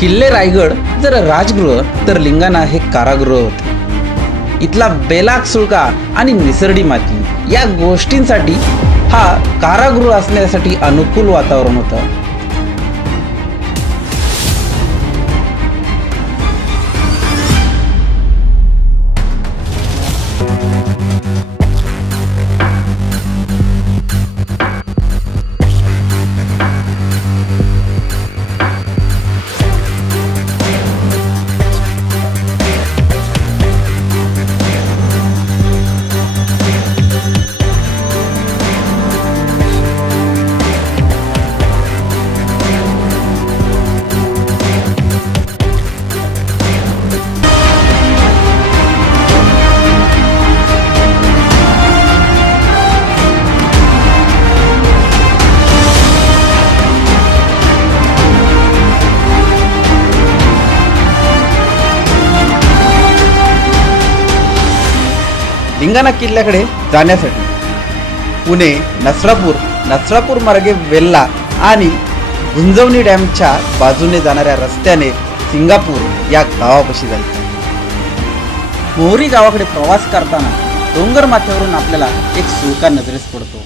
किल्ले रायगड जर राजगृह तर लिंगाणा हे कारागृह होते। इथला बेलाग सुळका आणि निसरडी माती या गोष्टींसाठी हा कारागृह असण्यासाठी अनुकूल वातावरण होतं। लिंगाणा किल्ल्याकडे जाण्यासाठी पुणे नसरापूर मार्गे वेल्ला आणि गुंजवणी डॅमच्या बाजूने जाणाऱ्या रस्त्याने सिंगापूर या गावापाशी जायचं। मोहरी गावाकडे प्रवास करताना डोंगर माथ्यावरून आपल्याला एक सुळका नजरेस पडतो,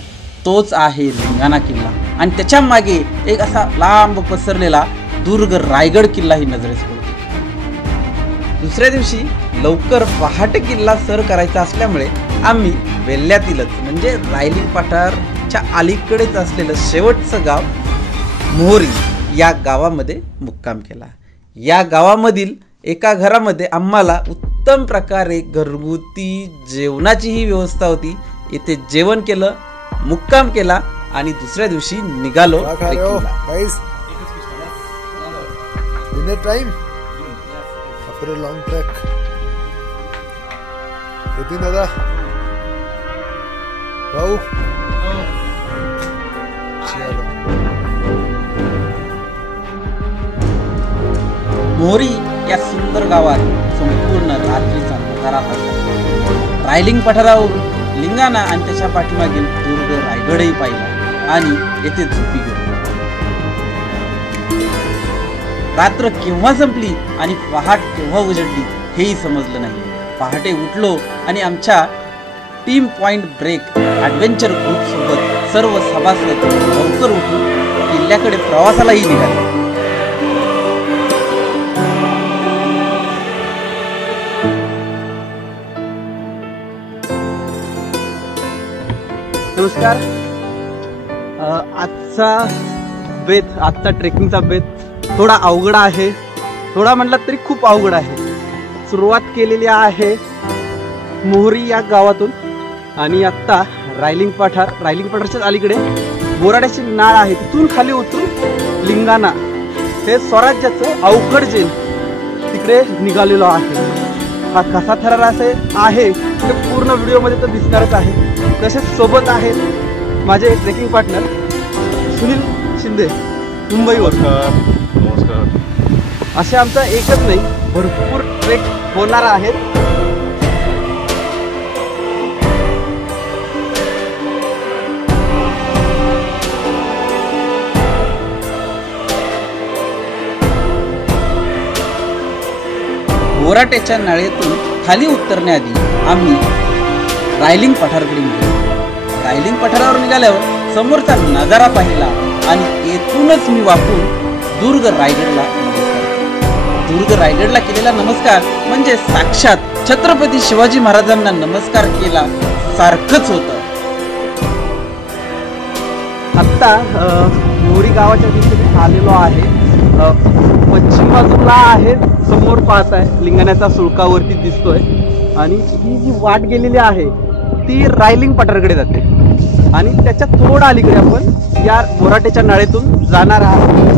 तोच आहे लिंगाणा किल्ला आणि त्याच्या मागे एक असा लांब पसरलेला दुर्ग रायगड किल्ला ही नजरेस पडतो। दुसऱ्या दिवशी लवकर पहाटे किल्ला सर करायचा असल्यामुळे आम्ही वेल्ल्यातीलच म्हणजे रायलिंग पठारच्या अलीकडेच असलेलं शेवटचं गाव मोहरी या गावामध्ये मुक्काम केला। या गावामधील एका घरामध्ये आम्हाला उत्तम प्रकारे घरगुती जेवणाचीही व्यवस्था होती। इथे जेवण केलं, मुक्काम केला आणि दुसऱ्या दिवशी निघालो after a long trek. Nitin dada, भाऊ मोहरी या सुंदर गावात संपूर्ण रात्रीचा नजारा पाहिला। रायलिंग पठारावरून लिंगाणा आणि त्याच्या पाठीमागील दुर्ग रायगडही पाहिला आणि येथे झोपी गेलो। रात्र केव्हा संपली आणि पहाट केव्हा उजडली हेही समजलं नाही। पहाटे उठलो आणि आमच्या team point break adventure group सोबत सर्व सभासद लवकर उठून किल्ल्याकडे प्रवासालाही निघाले। नमस्कार। आजचा ट्रेकिंगचा बेत थोडा अवघड आहे, थोडा म्हटलं तरी खूप अवघड आहे। सुरुवात केलेली आहे मोहरी या गावातून आणि आत्ता रायलिंग पठारच्या अलीकडे बोराड्याची नाळ आहे, तिथून खाली उतरून लिंगाणा हे स्वराज्याचं अवघड जेल तिकडे निघालेलो आहे। हा कसा थरार असे आहे ते पूर्ण व्हिडिओमध्ये तर दिसणारच आहे। तसेच सोबत आहेत माझे ट्रेकिंग पार्टनर सुनील शिंदे मुंबईवर। असे आमचा एकच नाही भरपूर ट्रेक होणार आहेत। बोराट्याच्या नाळेतून खाली उतरण्याआधी आम्ही रायलिंग पठारकडे निघालो। रायलिंग पठारावर निघाल्यावर समोरचा नजारा पाहिला आणि येथूनच मी वाकून दुर्ग रायगडला केलेला नमस्कार म्हणजे साक्षात छत्रपती शिवाजी महाराजांना नमस्कार केला सारखंच होतं। आत्ता मोहरी गावाच्या दिशेने आलेलो आहे। पश्चिम बाजूला आहे, समोर पाहताय लिंगाण्याचा सुळकावरती दिसतोय आणि ही जी वाट गेलेली आहे ती रायलिंग पठारकडे जाते आणि त्याच्या थोडं अलीकडे आपण या बोराट्याच्या नाळेतून जाणार आहोत।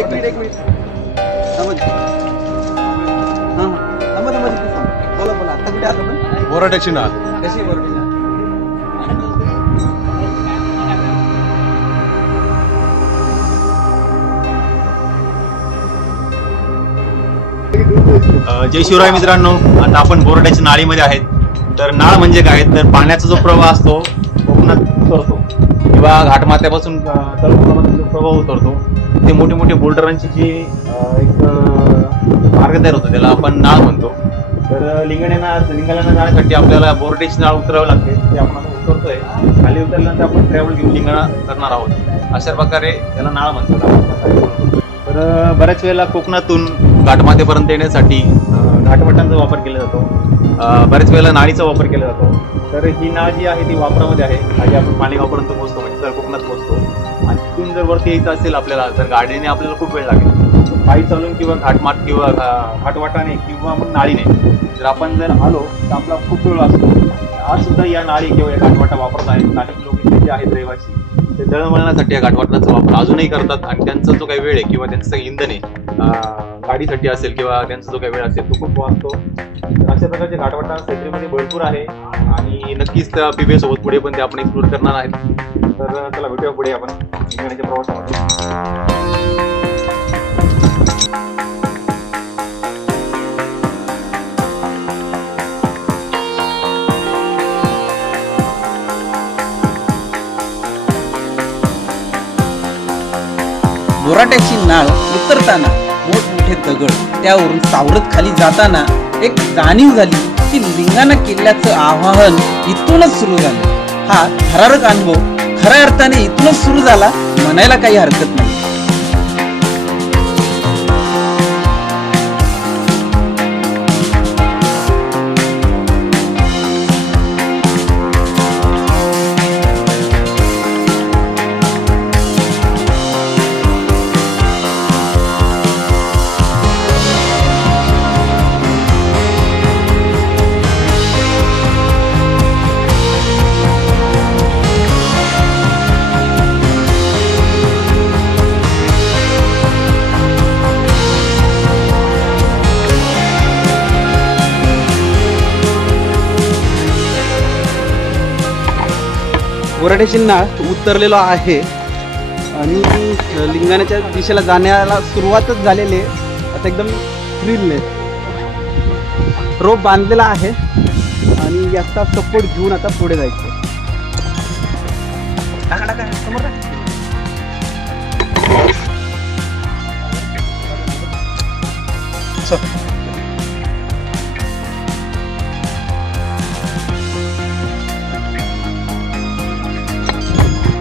एक मिनिट बोला आता कुठे आता पण बोराट्याची नाळ कशी बोराट्याची नाळ जय शिवराय मित्रांनो, आता आपण बोराट्याच्या नाळीमध्ये आहेत. तर नाळ म्हणजे काय, तर पाण्याचा जो प्रवाह असतो कोकणात उतरतो किंवा घाटमाथ्यापासून तळकोकणामध्ये जो प्रवाह उतरतो, ते मोठे मोठे बोल्डरांची जी एक मार्ग तयार होतो त्याला आपण नाळ म्हणतो. तर लिंगाण्याला जाण्यासाठी आपल्याला बोराट्याची नाळ उतरावं लागते. ते आपण आता उतरतोय. खाली उतरल्यानंतर आपण ट्रॅव्हल घेऊन लिंगाणा करणार आहोत. अशा प्रकारे त्याला नाळ म्हणतो. तर बऱ्याच वेळेला कोकणातून घाटमाथ्यापर्यंत येण्यासाठी घाटवटांचा वापर केला जातो. बऱ्याच वेळेला नाळीचा वापर केला जातो. तर ही नाळ जी आहे ती वापरामध्ये आहे. आधी आपण मालेगावपर्यंत पोहोचतो, म्हणजे तर कोकणात पोहोचतो. आणि तिथून जर वरती यायचं असेल आपल्याला, तर गाडीने आपल्याला खूप वेळ लागेल. पायी चालून किंवा घाटवाटाने किंवा मग नाळीने जर आपण जर आलो तर आपला खूप वेळ असतो. आज सुद्धा या नाळी किंवा या घाटवाटा वापरत आहेत. स्थानिक लोक जे आहेत रहिवासी, ते दळणवळणासाठी या घाटवाटांचा वापर अजूनही करतात. आणि त्यांचा जो काही वेळ आहे किंवा त्यांचं इंधन आहे गाडीसाठी असेल किंवा त्यांचा जो काही वेळ असेल तो खूप वाचतो. अशा प्रकारचे घाटवाटा क्षेत्रामध्ये भरपूर आहे. आणि नक्कीच त्या PBA सोबत पुढे पण ते आपण एक्सप्लोर करणार आहेत. तर चला भेटूया पुढे आपण लिंगाण्याच्या प्रवासामध्ये. बोराट्याची नाळ उतरताना मोठमोठे दगड त्यावरून सावरत खाली जाताना एक जाणीव झाली की लिंगाणा किल्ल्याचं आवाहन इथूनच सुरू झालं. हा थरारक अनुभव खऱ्या अर्थाने इथूनच सुरू झाला म्हणायला काही हरकत नाही. बोराट्याची नाळ उतरलेलो आहे आणि लिंगाण्याच्या दिशेला जाण्याला सुरुवातच झालेली आहे. आता एकदम थ्रिल रोप बांधलेला आहे आणि याचा सपोर्ट घेऊन आता पुढे जायचं. समोर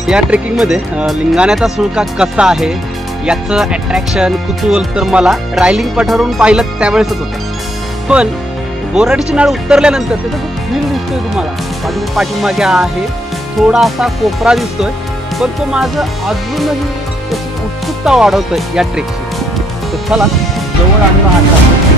या ट्रेकिंगमध्ये लिंगाण्याचा सुळका कसा आहे याचं अट्रॅक्शन कुतूहल तर मला रायलिंग पठारून पाहिलं त्यावेळेसच होतं. पण बोराट्याची नाळ उतरल्यानंतर त्याचा जो फील दिसतोय तुम्हाला पाठीमागे आहे, थोडासा कोपरा दिसतोय, पण तो माझं अजूनही त्याची उत्सुकता वाढवतोय या ट्रेकची. तर चला जवळ आणलं हात.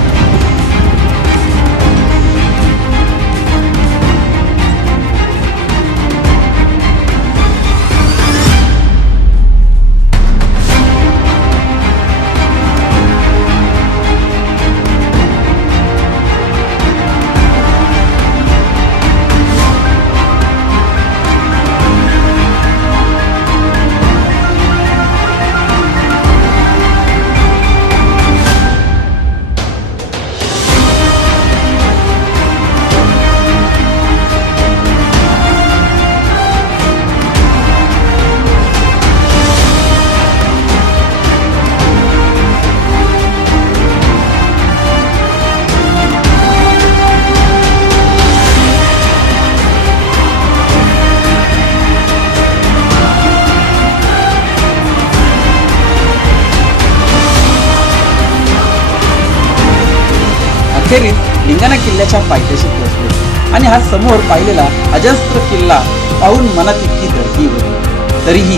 अखेरीस लिंगाणा किल्ल्याच्या पायथ्याशी पोहोचले आणि हा समोर पाहिलेला अजस्त्र किल्ला पाहून मनात इतकी धडकी होती. तरीही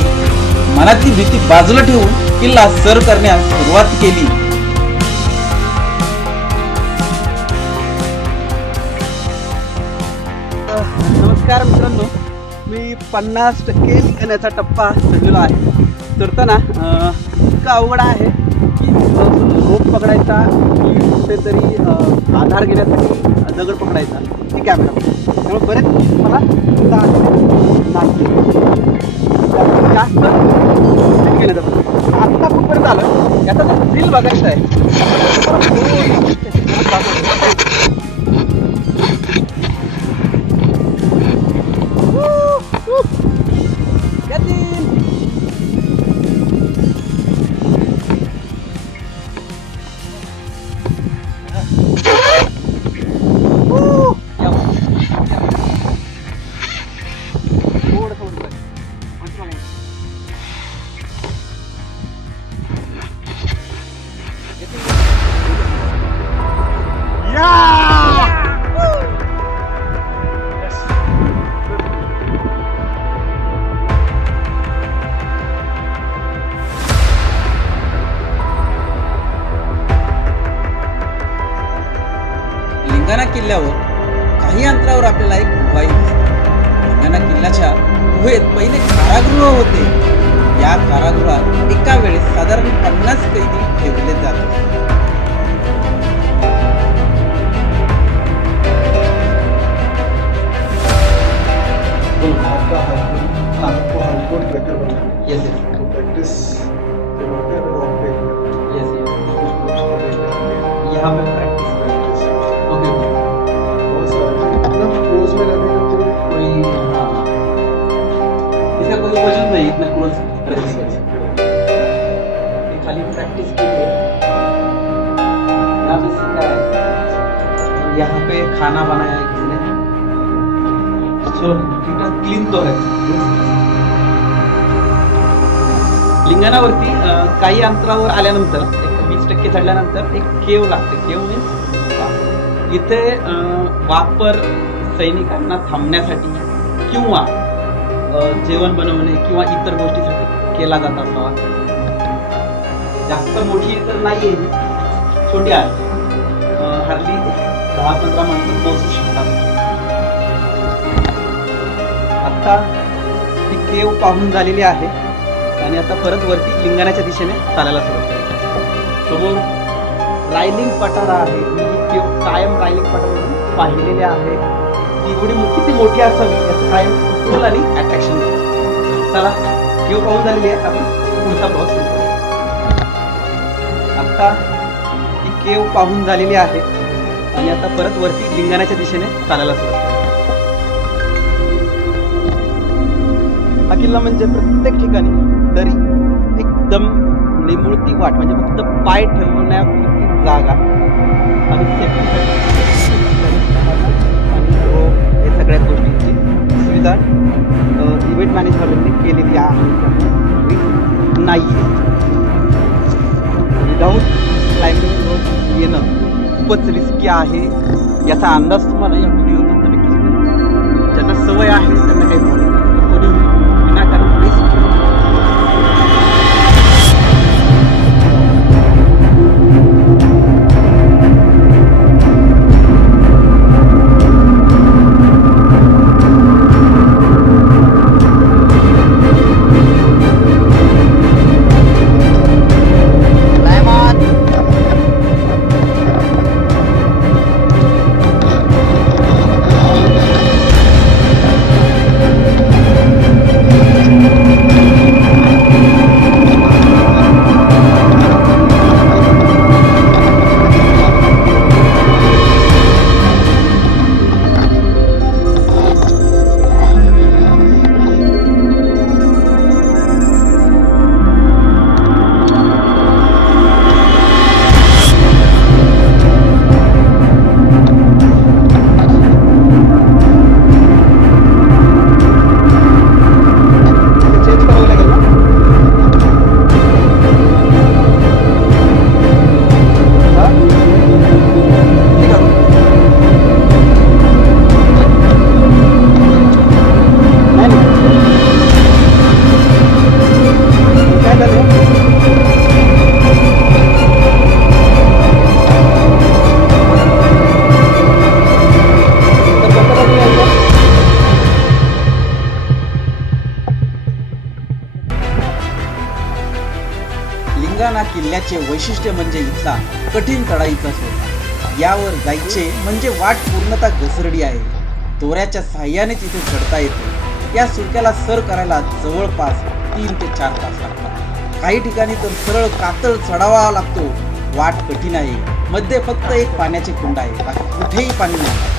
मनातली भीती बाजूला ठेवून किल्ला सर करण्यास सुरुवात केली. नमस्कार मित्रांनो, मी 50% लिंगाण्याचा टप्पा चढलेलो आहे. चढताना इतकं अवघड आहे की रोप पकडायचा की कुठेतरी आधार घेण्यासाठी दगड पकडायचा की कॅमेरा, त्यामुळे बरेच मला जास्त घेण्याचं आत्ता कुठपर्यंत आलं याचा रील बघायचं आहे. लिंगाणा किल्ल्यावर काही अंतरावर आपल्याला एक गुहा दिसते. लिंगाणा किल्ल्याच्या गुहेत पहिले कारागृह होते. या कारागृहात एका वेळेस साधारण 50 कैदी ठेवले जातात. हार्डकोर ट्रैकर बना है। Yes, तो प्रैक्टिस के होते हैं वहाँ पे yes. यहाँ पे प्रैक्टिस ओके बहुत सारे मतलब क्लोज में रहने का कोई हाँ इसका कोई वजन नहीं इतना क्लोज रहने का. खाली प्रैक्टिस के लिए यहाँ पे सीखा है. यहाँ पे खाना बनाया है किसने. चलो क्लीन तो है. लिंगाणावरती काही अंतरावर आल्यानंतर एक 20% चढल्यानंतर एक केव लागते. केव मीन्स इथे वापर सैनिकांना थांबण्यासाठी किंवा जेवण बनवणे किंवा इतर गोष्टीसाठी केला जात असावा. जास्त मोठी तर नाही आहे, छोटी आहे. हार्डली 10-15 माणसं पोहोचू शकतात. आता ती केव पाहून झालेली आहे आणि आता परत वरती लिंगाणाच्या दिशेने चालायला सुरुवात करतो. समोर रायलिंग पठार आहे. ही केव कायम रायलिंग पठार म्हणून पाहिलेली आहे. ती एवढी किती मोठी असावी याचं कायम कुतूहल आणि अट्रॅक्शन. चला केव पाहून झालेली आहे, आपण पुढचा प्रवास सुरू करू. आता ती केव पाहून झालेली आहे आणि आता परत वरती लिंगाणाच्या दिशेने चालायला सुरुवात करतो. हा किल्ला म्हणजे प्रत्येक ठिकाणी दरी एकदम निमुळती वाट म्हणजे फक्त पाय ठेवण्यापुरती जागा आणि सेफ्टीसाठी आणि हे सगळ्या गोष्टींची सुविधा इव्हेंट मॅनेजमेंटने केलेली आहे नाही. विदाऊट क्लाइम्बिंग रोड येणं खूपच रिस्की आहे याचा अंदाज तुम्हाला या व्हिडिओतून नक्कीच. ज्यांना सवय आहे त्यांना काही प्रॉब्लेम नाही. कोणी विनाकारण रिस्क लिंगाणा किल्ल्याचे वैशिष्ट्य म्हणजे इथला कठीण चढाईचा सोपा. यावर जायचे म्हणजे वाट पूर्णतः घसरडी आहे. दोऱ्याच्या साह्यानेच इथे चढता येते. या सुरक्याला सर करायला जवळपास 3 ते 4 तास लागतात. काही ठिकाणी तर सरळ कातळ चढावा लागतो. वाट कठीण आहे. मध्ये फक्त एक पाण्याचे कुंड आहे, बाकी कुठेही पाणी नाही.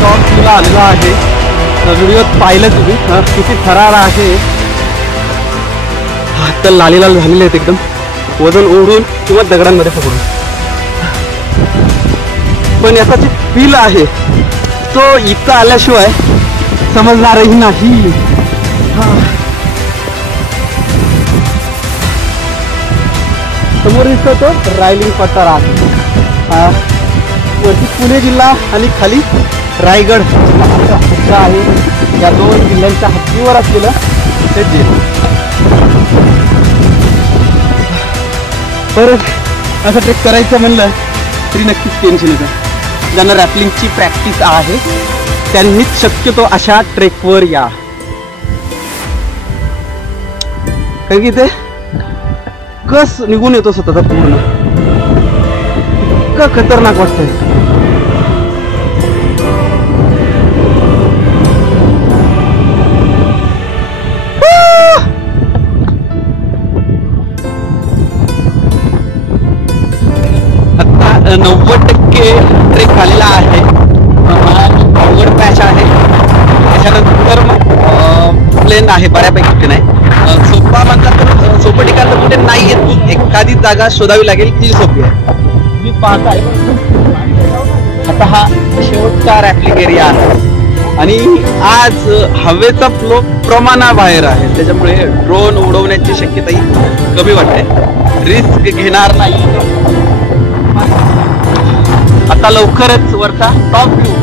टॉप व्ह्यूला आलेला आहे. व्हिडिओत पाहिलं तुम्ही किती थरार आहे. हात तर लाल झालेले आहेत एकदम, वजन ओढून किंवा दगडांमध्ये पकडून. पण याचा जे फील आहे तो इथं आल्याशिवाय समजणारही नाही. समोर दिसतो तो रायलिंग पठार आहे. वरती पुणे जिल्हा आणि खाली रायगड आहे. या दोन जिल्ह्यांच्या हद्दीवर असलेलं हे जिल्हा. परत असं ट्रेक करायचं म्हणलं तरी नक्कीच टेन्शन येतं. ज्यांना रॅपलिंगची प्रॅक्टिस आहे त्यांनीच शक्यतो अशा ट्रेकवर या. कारण की ते कस निघून येतो स्वतःचा पूर्ण. इतकं खतरनाक वाटतंय. आता 90% ट्रेक झालेला आहे. अवघड पॅच आहे. त्याच्यानंतर मग प्लेन आहे बऱ्यापैकी. नाही सोपा म्हणतात तर सोपं ठिकाण तर कुठे नाही येत. एखादी जागा शोधावी लागेल ती सोपी आहे. मी पाहत आहे आता हा शेवटचा रॅपलिंग एरिया आहे आणि आज हवेचा फ्लो प्रमाणाबाहेर आहे. त्याच्यामुळे ड्रोन उडवण्याची शक्यताही कमी वाटते. रिस्क घेणार नाही. आता लवकरच वरचा टॉप व्ह्यू.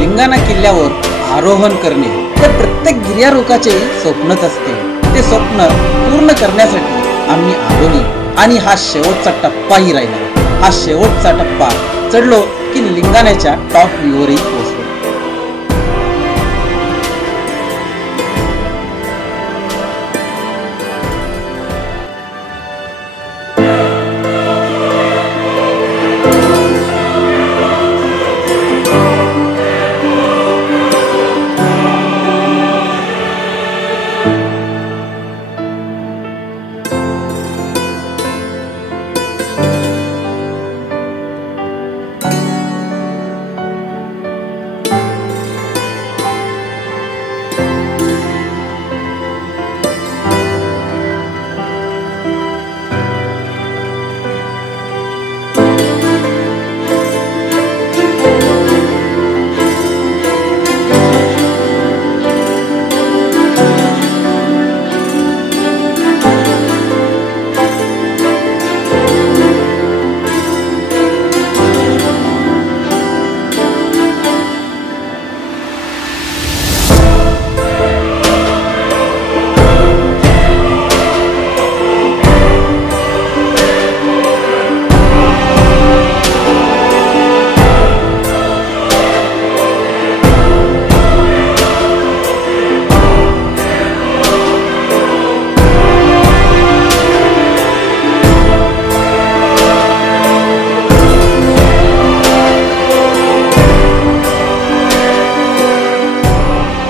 लिंगाणा किल्ल्यावर आरोहण करणे हे प्रत्येक गिर्यारोहकाचे स्वप्नच असते. ते स्वप्न पूर्ण करण्यासाठी आम्ही आलोही आणि हा शेवटचा टप्पाही राहिला. हा शेवटचा टप्पा चढलो की लिंगाण्याच्या टॉप व्ह्यूवरही पोहोचलो.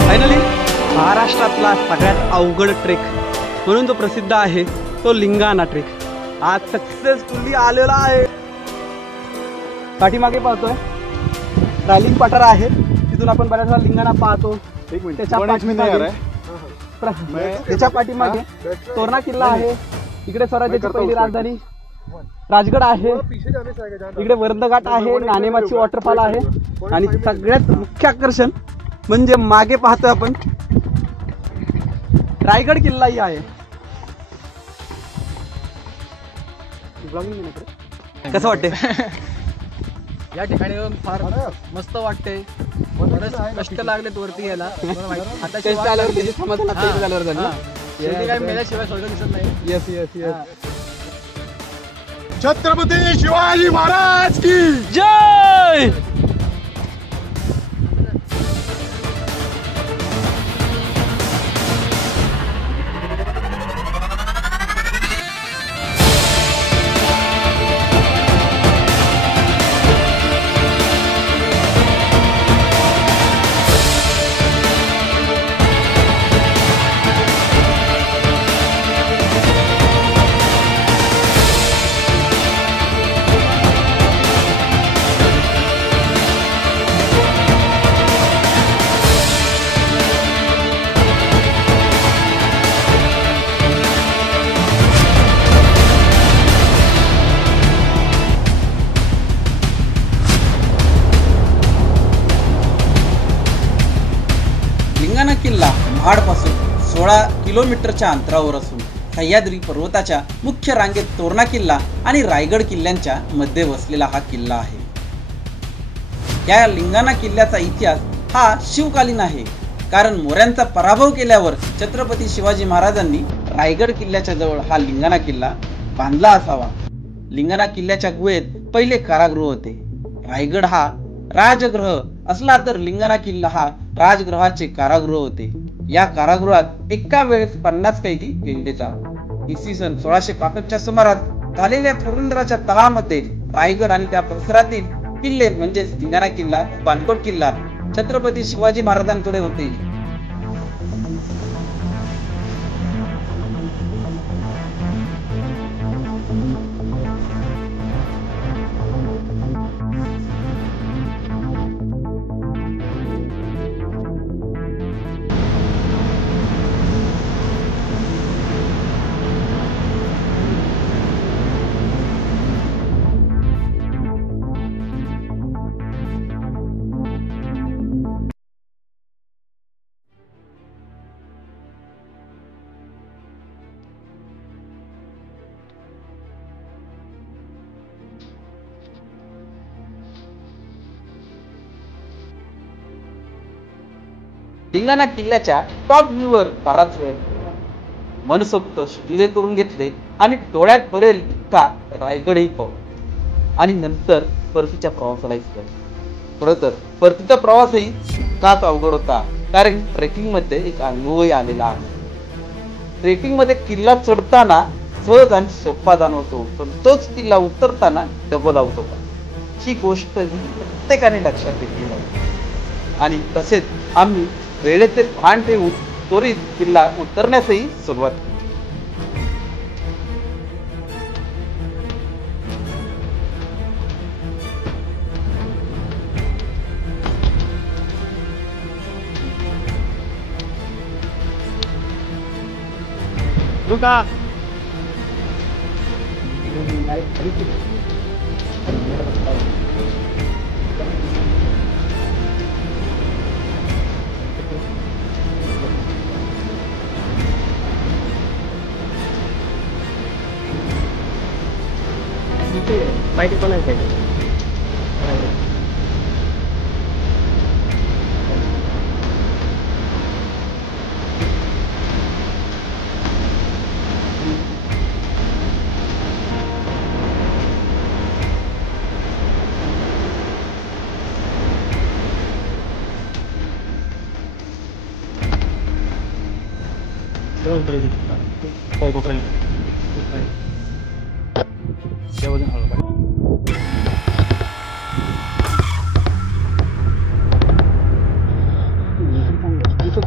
फायनली महाराष्ट्रातला सगळ्यात अवघड ट्रेक म्हणून जो प्रसिद्ध आहे तो लिंगाणा ट्रेक आज सक्सेसफुली आलेला आहे. पाठीमागे पाहतोय रायलिंग पठार आहे, तिथून आपण बऱ्याच वेळा लिंगाणा पाहतो. त्याच्या पाठीमागे तोरणा किल्ला आहे. इकडे स्वराज्याची पहिली राजधानी राजगड आहे. इकडे वर्धघाट आहे, नाणेमाची वॉटरफॉल आहे आणि सगळ्यात मुख्य आकर्षण म्हणजे मागे पाहतोय आपण रायगड किल्लाही आहे. कसं वाटते? या ठिकाणी फार मस्त वाटते. कष्ट लागलेत वरती यायला. आता कष्ट आल्यावर त्याची समाधान आता इथे झाल्यावर झालं. शेवटी काय मेल्याशिवाय स्वर्ग दिसत नाही. Yes yes yes. Chhatrapati Shivaji Maharaj की जय. लिंगाणा किल्ला महाडपासून 16 किलोमीटरच्या अंतरावर असून सह्याद्री पर्वताच्या मुख्य रांगेत तोरणा किल्ला आणि रायगड किल्ल्यांच्या मध्ये वसलेला हा किल्ला आहे. या लिंगाणा किल्ल्याचा इतिहास हा शिवकालीन आहे, कारण मोऱ्यांचा पराभव केल्यावर छत्रपती शिवाजी महाराजांनी रायगड किल्ल्याच्या जवळ हा लिंगाणा किल्ला बांधला असावा. लिंगाणा किल्ल्याच्या गुहेत पहिले कारागृह होते. रायगड हा राजगृह असला तर लिंगाणा किल्ला हा राजगृहाचे कारागृह होते. या कारागृहात एका वेळेस 50 कैदी गेले जात. इसवी सन 1665च्या सुमारास झालेल्या पुरंदराच्या तहामध्ये रायगड आणि त्या परिसरातील किल्ले म्हणजे लिंगाणा किल्ला, बाणकोट किल्ला छत्रपती शिवाजी महाराजांकडे होते. लिंगाणा किल्ल्याच्या टॉप व्ह्यूवर बराच वेळ मनसोक्त शिले करून घेतले आणि डोळ्यात भरेल का रायगडही पाहू आणि नंतर परतीच्या प्रवासाला खरं तर परतीचा प्रवासही काच अवघड होता, कारण ट्रेकिंग मध्ये एक अनुभवही आलेला आहे. ट्रेकिंग मध्ये किल्ला चढताना सहज आणि सोपा जाणवतो, पण तोच किल्ला उतरताना डबल आउट होता. ही गोष्ट प्रत्येकाने लक्षात घेतली पाहिजे आणि तसेच आम्ही वेळेचे भान ठेवून त्वरित किल्ला उतरण्यासही सुरुवात केली. रुका. माहिती पण आहे.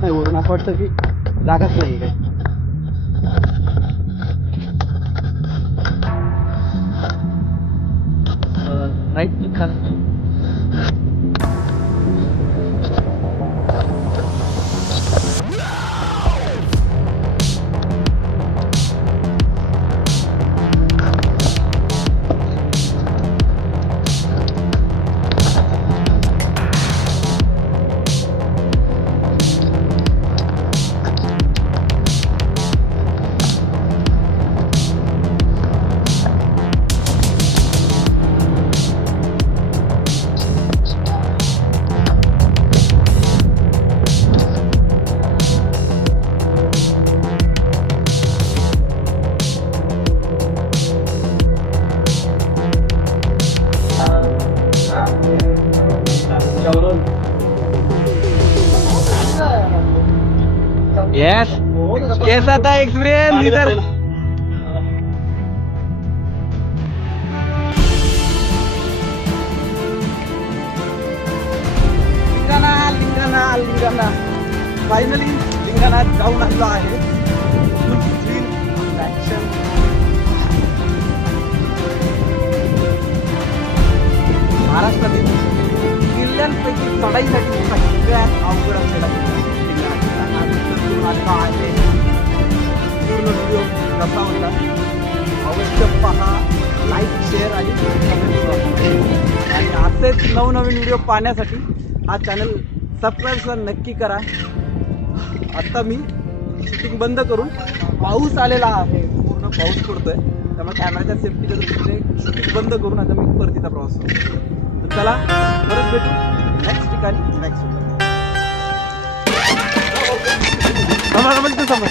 नाही वरून असं वाटतं की जागाच नाही काय. राईट येस कैसा था एक्सपीरियंस इधर. लिंगाणा फायनली लिंगाणा जाऊन आलो आहे. महाराष्ट्रातील किल्ल्यांपैकी चढाईसाठी सगळ्यात अवघड असलेला आहे. पूर्ण व्हिडिओ कसा होता अवश्य पहा, लाईक शेअर आणि असेच नवनवीन व्हिडिओ पाहण्यासाठी हा चॅनल सबस्क्राईब नक्की करा. आता मी शूटिंग बंद करून पाऊस आलेला आहे, पूर्ण पाऊस पडतोय त्यामुळे कॅमेराच्या सेफ्टीच्या दृष्टीने शूटिंग बंद करून आता मी परतीचा प्रवास करतो. तर चला परत भेटू नेक्स्ट ठिकाणी नेक्स्ट समज.